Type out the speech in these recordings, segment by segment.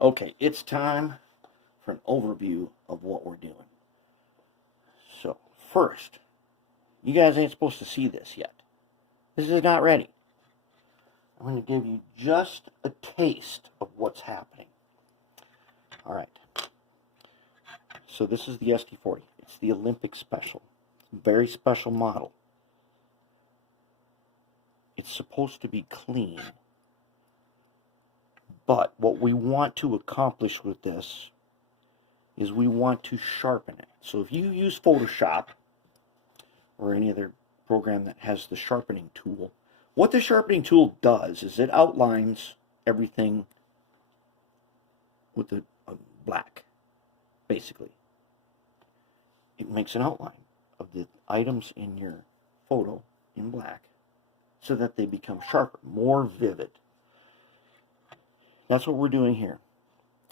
Okay, it's time for an overview of what we're doing. So, first, you guys ain't supposed to see this yet. This is not ready. I'm going to give you just a taste of what's happening. All right. So this is the SD40. It's the Olympic Special. Very special model. It's supposed to be clean. But what we want to accomplish with this is we want to sharpen it. So if you use Photoshop or any other program that has the sharpening tool, what the sharpening tool does is it outlines everything with the black, basically. It makes an outline of the items in your photo in black so that they become sharper, more vivid. That's what we're doing here.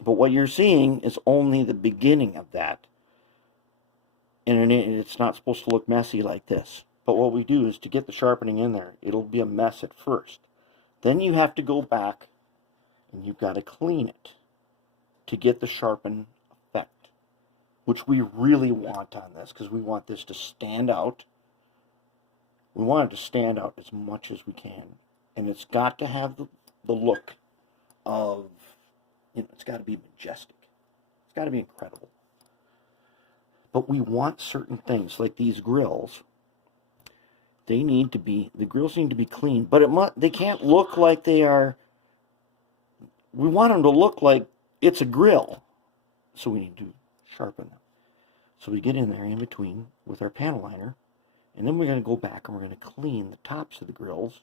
But what you're seeing is only the beginning of that. And it's not supposed to look messy like this. But what we do is to get the sharpening in there, it'll be a mess at first. Then you have to go back and you've got to clean it to get the sharpen effect, which we really want on this because we want this to stand out. We want it to stand out as much as we can. And it's got to have the look of, it's got to be majestic. It's got to be incredible. But we want certain things, like these grills. The grills need to be clean, but they can't look like they are. We want them to look like it's a grill. So we need to sharpen them. So we get in there in between with our panel liner, and then we're going to go back and we're going to clean the tops of the grills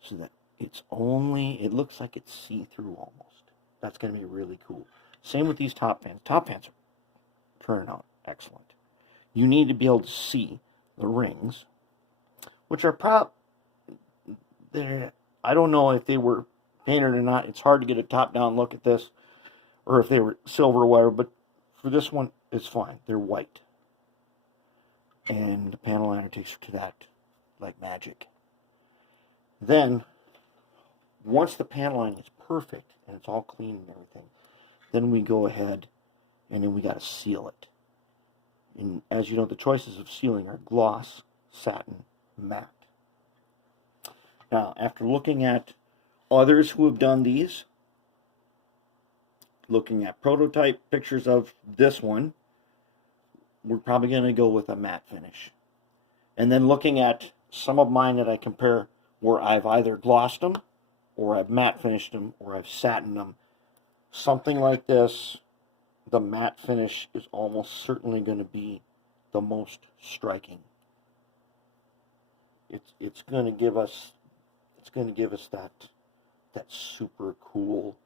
so that it looks like it's see-through almost. That's going to be really cool. Same with these top fans. Top fans are turning out excellent. You need to be able to see the rings, which are I don't know if they were painted or not. It's hard to get a top-down look at this, or if they were silver or whatever, but for this one, it's fine. They're white. And the panel liner takes her to that like magic. Then, once the panel line is perfect, and it's all clean and everything, then we go ahead and then we got to seal it. And as you know, the choices of sealing are gloss, satin, matte. Now, after looking at others who have done these, looking at prototype pictures of this one, we're probably going to go with a matte finish. And then looking at some of mine that I compare where I've either glossed them, or I've matte finished them, or I've satined them, something like this, the matte finish is almost certainly going to be the most striking. It's going to give us that super cool,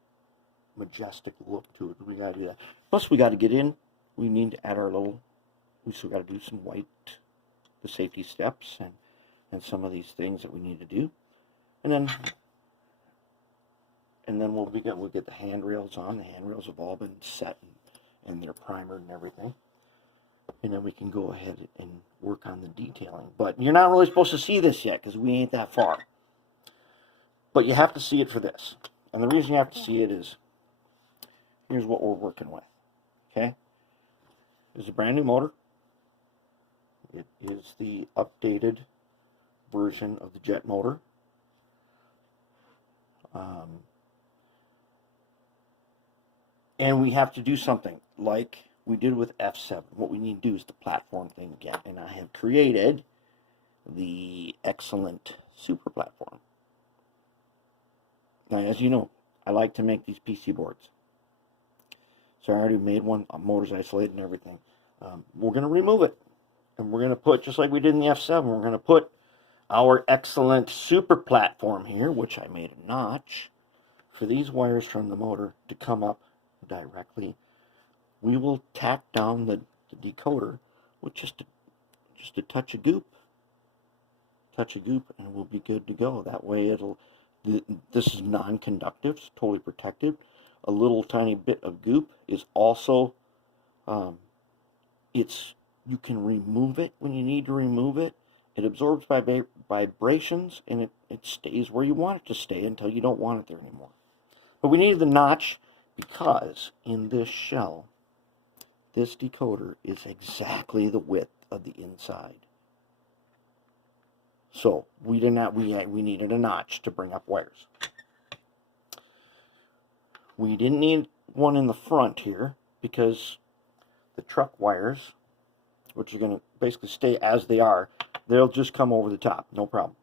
majestic look to it. We got to do that. Plus, we got to get in. We need to add we still got to do some white, the safety steps, and some of these things that we need to do, and then we'll get the handrails on. The handrails have all been set and they're primered and everything. And then we can go ahead and work on the detailing. But you're not really supposed to see this yet because we ain't that far. But you have to see it for this. And the reason you have to see it is, here's what we're working with. Okay? It's a brand new motor. It is the updated version of the jet motor. And we have to do something like we did with F7. What we need to do is the platform thing again. And I have created the excellent super platform. Now, as you know, I like to make these PC boards. So I already made one, motors isolated and everything. We're going to remove it. And we're going to put, just like we did in the F7, we're going to put our excellent super platform here, which I made a notch, for these wires from the motor to come up directly. We will tack down the decoder with just a touch of goop. And we'll be good to go. That way this is non-conductive, it's totally protected. A little tiny bit of goop is also, you can remove it when you need to remove it. It absorbs vibrations, and it stays where you want it to stay until you don't want it there anymore. But we needed the notch because in this shell, this decoder is exactly the width of the inside. So we needed a notch to bring up wires. We didn't need one in the front here because the truck wires, which are going to basically stay as they are, they'll just come over the top, no problem.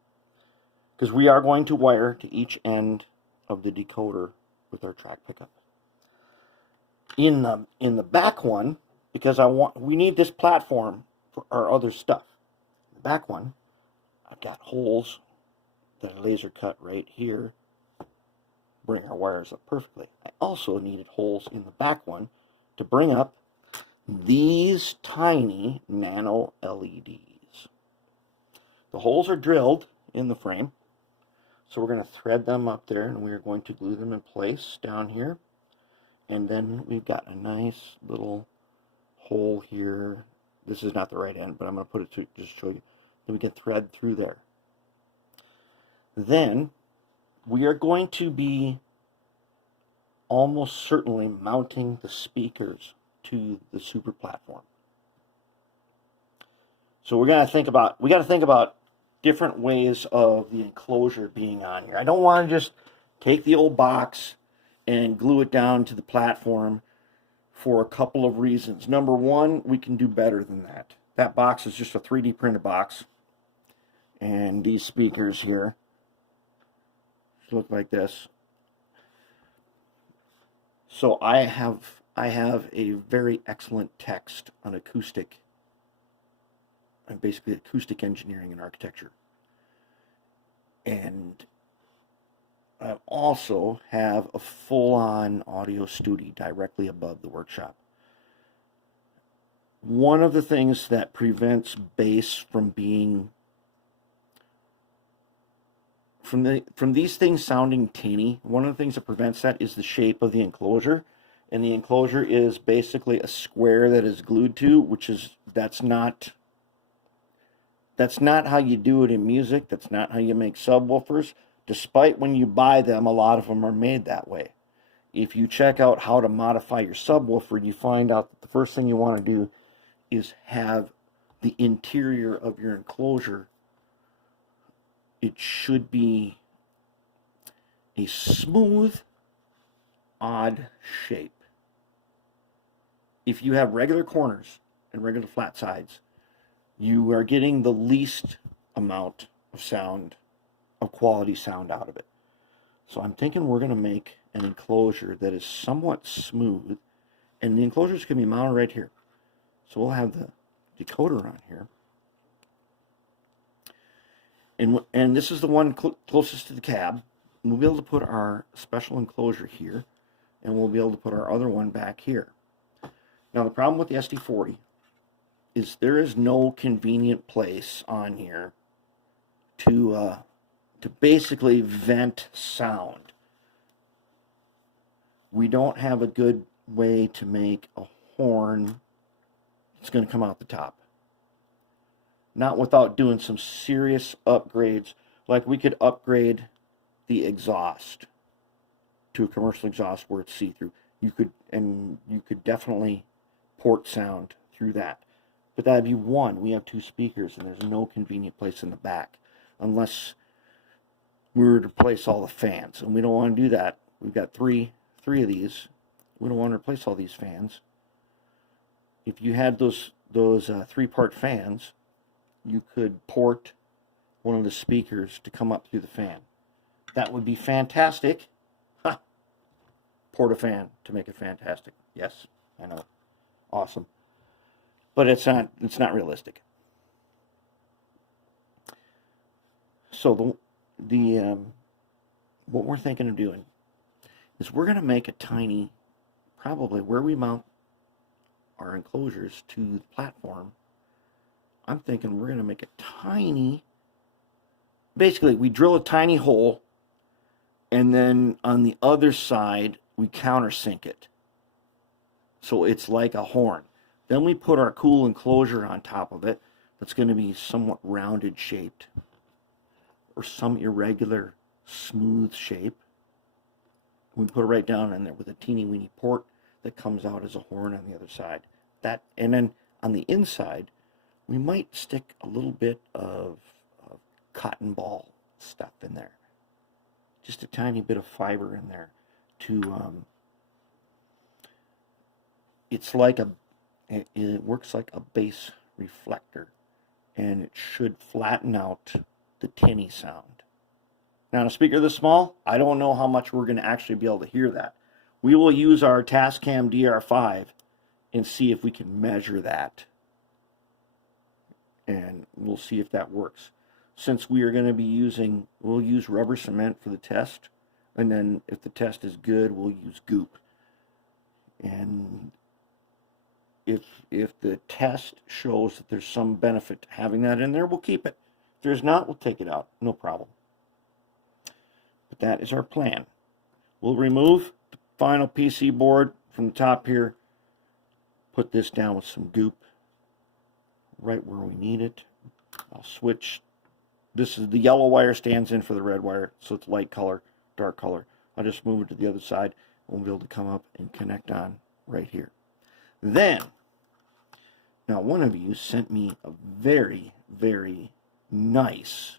Because we are going to wire to each end of the decoder with our track pickup. In the back one, because we need this platform for our other stuff. The back one, I've got holes that are laser cut right here, bring our wires up perfectly. I also needed holes in the back one to bring up these tiny nano LEDs. The holes are drilled in the frame, so we're going to thread them up there, and we are going to glue them in place down here. And then we've got a nice little hole here. This is not the right end, but I'm going to put it to just show you. Then we can thread through there. Then we are going to be almost certainly mounting the speakers to the super platform. So we got to think about different ways of the enclosure being on here. I don't want to just take the old box and glue it down to the platform for a couple of reasons. Number one, we can do better than that. That box is just a 3D printed box. And these speakers here look like this. So I have a very excellent text on acoustic, and basically acoustic engineering and architecture. And I also have a full-on audio studio directly above the workshop. One of the things that prevents bass from being from these things sounding teeny, one of the things that prevents that is the shape of the enclosure. And the enclosure is basically a square that is glued to, which is that's not how you do it in music. That's not how you make subwoofers. Despite when you buy them, a lot of them are made that way. If you check out how to modify your subwoofer, you find out that the first thing you want to do is have the interior of your enclosure, it should be a smooth, odd shape. If you have regular corners and regular flat sides, you are getting the least amount of sound, of quality sound out of it. So I'm thinking we're going to make an enclosure that is somewhat smooth, and the enclosure is going to be mounted right here. So we'll have the decoder on here. And this is the one closest to the cab. We'll be able to put our special enclosure here, and we'll be able to put our other one back here. Now the problem with the SD40 is there is no convenient place on here to basically vent sound. We don't have a good way to make a horn that's going to come out the top. Not without doing some serious upgrades. Like we could upgrade the exhaust to a commercial exhaust where it's see-through. You could definitely port sound through that. But that'd be one. We have two speakers, and there's no convenient place in the back unless we were to replace all the fans. And we don't want to do that. We've got three of these. We don't want to replace all these fans. If you had those three-part fans, you could port one of the speakers to come up through the fan. That would be fantastic. Ha! Port a fan to make it fantastic. Yes, I know. Awesome. But it's not realistic. So what we're thinking of doing is we're going to make a tiny, probably where we mount our enclosures to the platform, I'm thinking we're going to make a tiny, basically we drill a tiny hole, and then on the other side we countersink it. So it's like a horn. Then we put our cool enclosure on top of it that's going to be somewhat rounded shaped, or some irregular smooth shape. We put it right down in there with a teeny weeny port that comes out as a horn on the other side. That, and then on the inside, we might stick a little bit of cotton ball stuff in there. Just a tiny bit of fiber in there to, it's like it works like a bass reflector, and it should flatten out the tinny sound. Now, on a speaker this small, I don't know how much we're going to actually be able to hear that. We will use our Tascam DR5 and see if we can measure that. And we'll see if that works. Since we are going to be using, we'll use rubber cement for the test. And then if the test is good, we'll use goop. And if the test shows that there's some benefit to having that in there, we'll keep it. If there's not, we'll take it out. No problem. But that is our plan. We'll remove the final PC board from the top here. Put this down with some goop right where we need it. I'll switch. This is the yellow wire stands in for the red wire, so it's light color, dark color. I'll just move it to the other side, and we'll be able to come up and connect on right here. Then, now one of you sent me a very, very nice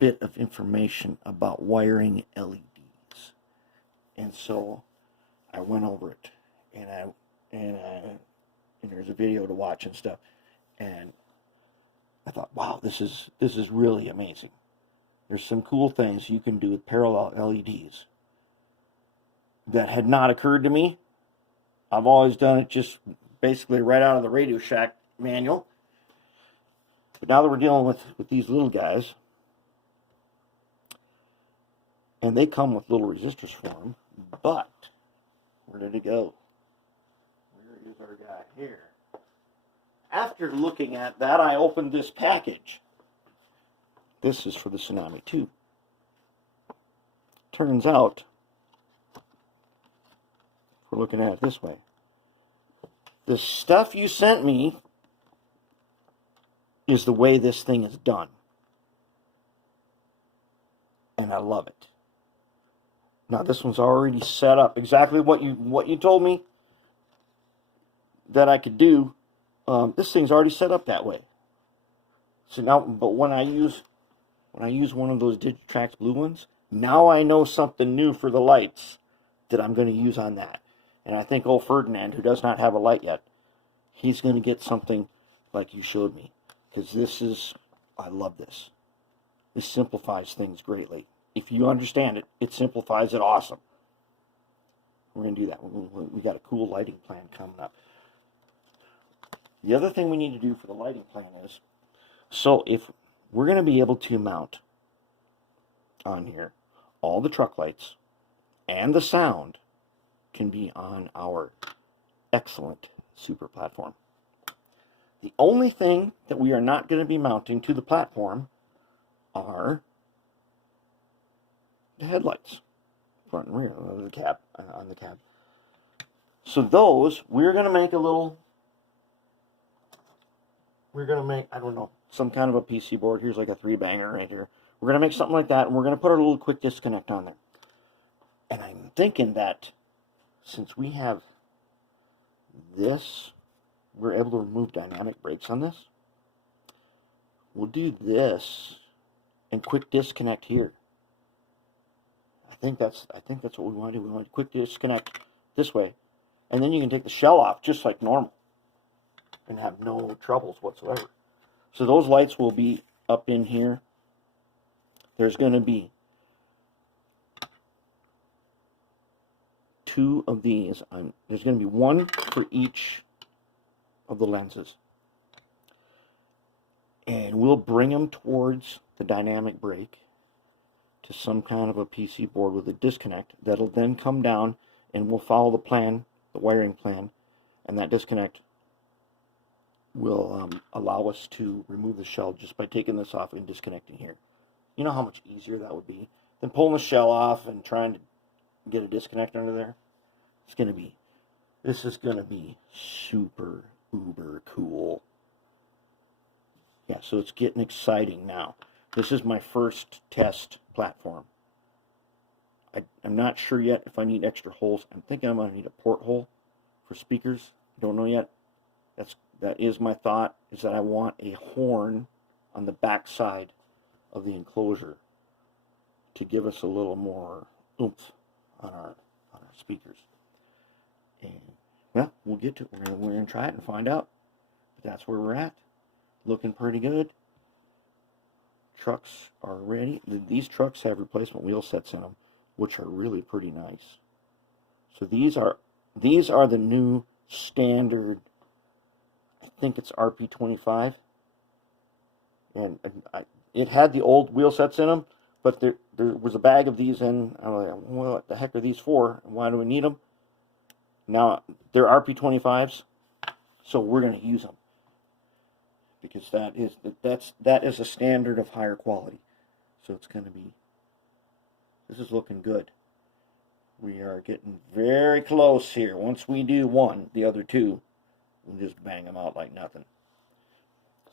bit of information about wiring LEDs. And so I went over it, and there's a video to watch and stuff, and I thought, wow, this is really amazing. There's some cool things you can do with parallel LEDs that had not occurred to me. I've always done it just basically right out of the Radio Shack manual. But now that we're dealing with these little guys, and they come with little resistors for them, but where did it go? Where is our guy here? After looking at that, I opened this package. This is for the Tsunami2. Turns out, if we're looking at it this way, the stuff you sent me is the way this thing is done. And I love it. Now this one's already set up exactly what you told me that I could do. This thing's already set up that way. So now, but when I use one of those Digitrax blue ones, now I know something new for the lights that I'm going to use on that. And I think old Ferdinand, who does not have a light yet, he's going to get something like you showed me. Because this is, I love this. This simplifies things greatly. If you understand it, it simplifies it awesome. We're going to do that. We got a cool lighting plan coming up. The other thing we need to do for the lighting plan is, so if we're going to be able to mount on here, all the truck lights and the sound can be on our excellent super platform. The only thing that we are not going to be mounting to the platform are the headlights, front and rear of the cab, on the cab. So those, we're going to make a little, we're going to make, I don't know, some kind of a PC board. Here's like a 3-banger right here. We're going to make something like that, and we're going to put our little quick disconnect on there. And I'm thinking that since we have this, we're able to remove dynamic brakes on this. We'll do this and quick disconnect here. I think that's what we want to do. We want to quick disconnect this way, and then you can take the shell off just like normal and have no troubles whatsoever. So those lights will be up in here. There's going to be 2 of these on. There's going to be 1 for each of the lenses, and we'll bring them towards the dynamic brake to some kind of a PC board with a disconnect that'll then come down, and we'll follow the plan, the wiring plan, and that disconnect will allow us to remove the shell just by taking this off and disconnecting here. You know how much easier that would be than pulling the shell off and trying to get a disconnect under there? This is going to be super uber cool. Yeah, so it's getting exciting now. This is my first test platform. I'm not sure yet if I need extra holes. I'm thinking I'm going to need a porthole for speakers. Don't know yet. That is my thought, is that I want a horn on the back side of the enclosure to give us a little more oomph on our speakers. And well, we'll get to it. We're gonna try it and find out. But that's where we're at. Looking pretty good. Trucks are ready. These trucks have replacement wheel sets in them, which are really pretty nice. So these are the new standard. I think it's RP25, and it had the old wheel sets in them, but there was a bag of these in. I'm like, well, what the heck are these for? And why do we need them? Now they're RP25s, so we're going to use them because that is a standard of higher quality. So it's going to be. This is looking good. We are getting very close here. Once we do one, the other two, we'll just bang them out like nothing.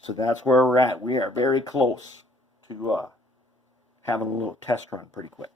So that's where we're at. We are very close to having a little test run pretty quick.